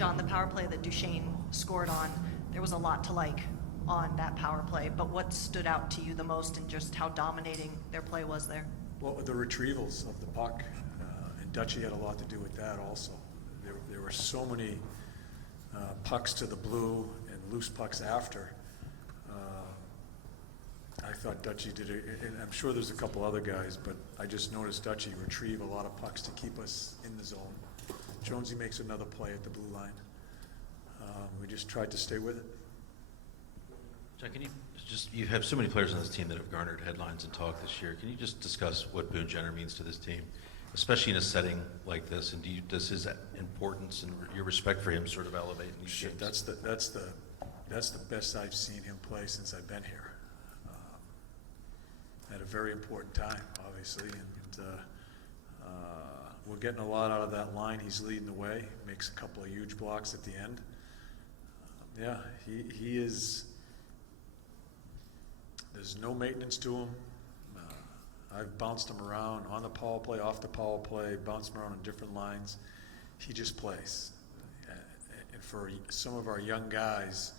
John, the power play that Duchesne scored on, there was a lot to like on that power play, but what stood out to you the most in just how dominating their play was there? Well, the retrievals of the puck, and Dutchy had a lot to do with that also. There were so many pucks to the blue and loose pucks after. I thought Dutchy did it, and I'm sure there's a couple other guys, but I just noticed Dutchy retrieve a lot of pucks to keep us in the zone. Jonesy makes another play at the blue line. We just tried to stay with it. John, can you you have so many players on this team that have garnered headlines and talk this year. Can you just discuss what Boone Jenner means to this team, especially in a setting like this? And does his importance and your respect for him sort of elevate in these games? That's the best I've seen him play since I've been here. At a very important time, obviously, and we're getting a lot out of that line. He's leading the way, makes a couple of huge blocks at the end. Yeah, he is. There's no maintenance to him. I've bounced him around on the power play, off the power play, bounced him around on different lines. He just plays. And for some of our young guys,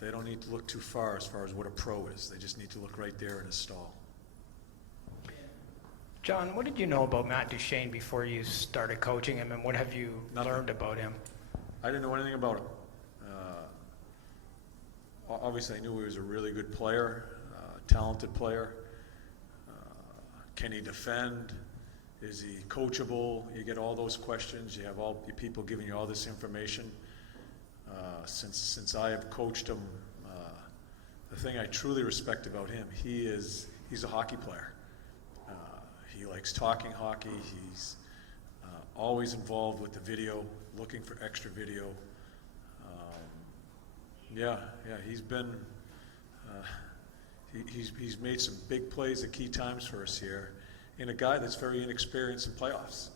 they don't need to look too far as what a pro is. They just need to look right there in his stall. John, what did you know about Matt Duchesne before you started coaching him, and what have you learned about him? I didn't know anything about him. Obviously, I knew he was a really good player, talented player. Can he defend? Is he coachable? You get all those questions. You have all the people giving you all this information. Since I have coached him, the thing I truly respect about him, he's a hockey player. He likes talking hockey. He's always involved with the video, looking for extra video. He's been he's made some big plays at key times for us here, and a guy that's very inexperienced in playoffs.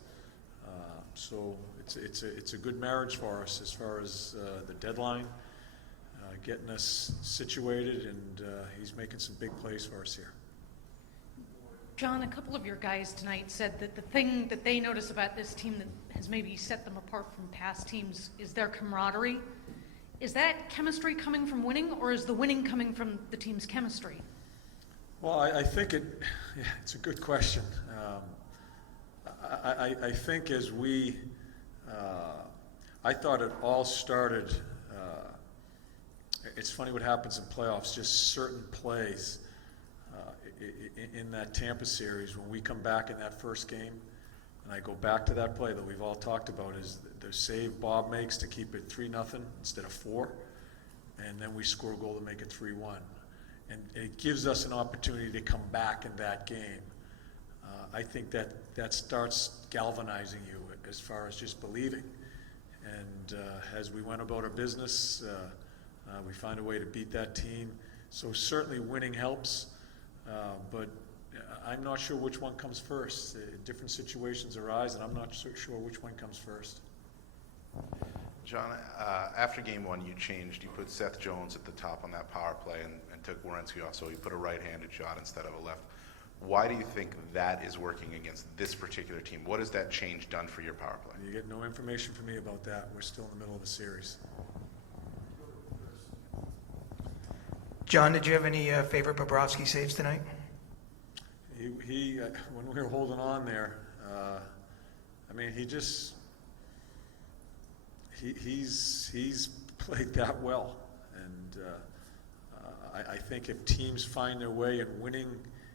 So it's a good marriage for us as far as the deadline, getting us situated, and he's making some big plays for us here. John, a couple of your guys tonight said that the thing that they notice about this team that has maybe set them apart from past teams is their camaraderie. Is that chemistry coming from winning, or is the winning coming from the team's chemistry? Well, I think it's a good question. I think as I thought it all started, it's funny what happens in playoffs, just certain plays in that Tampa series, when we come back in that first game, and I go back to that play that we've all talked about, is the save Bob makes to keep it 3-0 instead of 4, and then we score a goal to make it 3-1. And it gives us an opportunity to come back in that game. I think that starts galvanizing you as far as just believing. And as we went about our business, we find a way to beat that team. So certainly winning helps, but I'm not sure which one comes first. Different situations arise, and I'm not so sure which one comes first. John, after game one, you put Seth Jones at the top on that power play and took Werenski off, so you put a right-handed shot instead of a left. Why do you think that is working against this particular team? What has that change done for your power play? You get no information from me about that. We're still in the middle of the series. John, did you have any favorite Bobrovsky saves tonight? He when we were holding on there, he's played that well, and I think if teams find their way in winning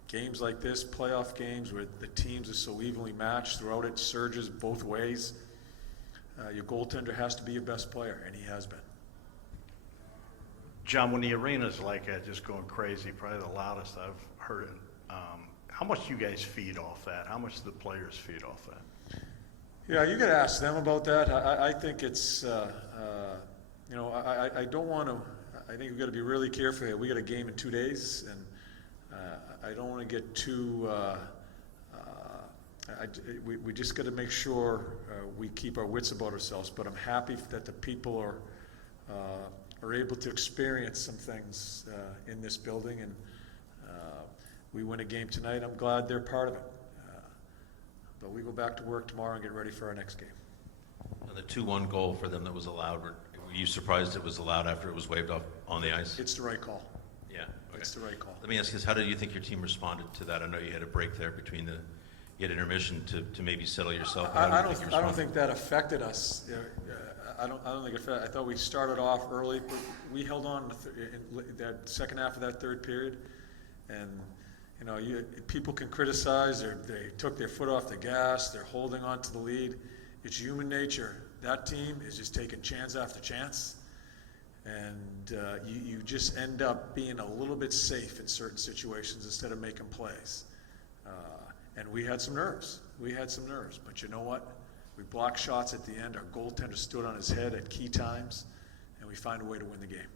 games like this, playoff games where the teams are so evenly matched throughout, it surges both ways. Your goaltender has to be your best player, and he has been. John, when the arena's like that, just going crazy, probably the loudest I've heard it. How much do you guys feed off that? How much do the players feed off that? Yeah, you got to ask them about that. I think it's, I don't want to. I think we've got to be really careful here. We got a game in 2 days, and I don't want to get too. We just got to make sure we keep our wits about ourselves. But I'm happy that the people are able to experience some things in this building, and we win a game tonight. I'm glad they're part of it. But we go back to work tomorrow and get ready for our next game. And the 2-1 goal for them that was allowed, were you surprised it was allowed after it was waved off on the ice? It's the right call. Yeah. Okay. It's the right call. Let me ask you this, how do you think your team responded to that? I know you had a break there between you had intermission to maybe settle yourself. How do you think you I don't responded? think that affected us. I don't think it affected. I thought we started off early, but we held on in that second half of that third period, and people can criticize, or they took their foot off the gas, they're holding on to the lead. It's human nature. That team is just taking chance after chance, and you just end up being a little bit safe in certain situations instead of making plays. And we had some nerves. But you know what? We blocked shots at the end. Our goaltender stood on his head at key times, and we find a way to win the game.